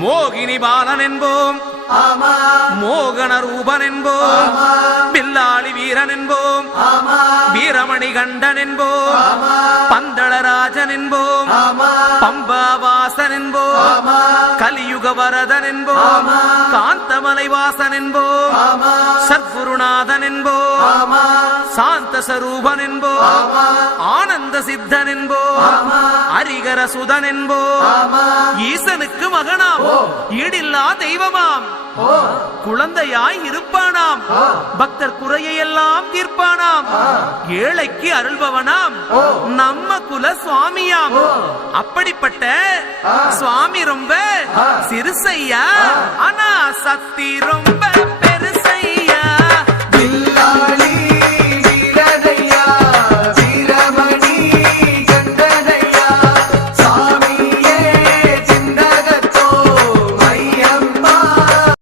மோகினி பாலன் என்போம், மோகன ரூபன் என்போம், பில்லாளி வீரன் என்போம், வீரமணி கண்டன் என்போம், பந்தளராஜன் என்போம், பம்பாவாசன் என்போம், கலியுக வரதன் என்போம், காந்தமலை வாசன் என்போம், சத்குருநாதன் என்போம், சாந்த சரூபன் என்போம், ஆனந்த சித்தன் என்போம், அரிகர சுதன் என்போம், ஈசனுக்கு மகனாம், ஈடில்லா தெய்வமாம், குழந்தையாய் இருப்பானாம், பக்தர் குறையெல்லாம் தீர்ப்பானாம், ஏழைக்கு அருள்பவனாம், நம்ம குல சுவாமியாம். அப்படிப்பட்ட சுவாமி ரொம்ப சிறுசையா, ஆனா சக்தி ரொம்ப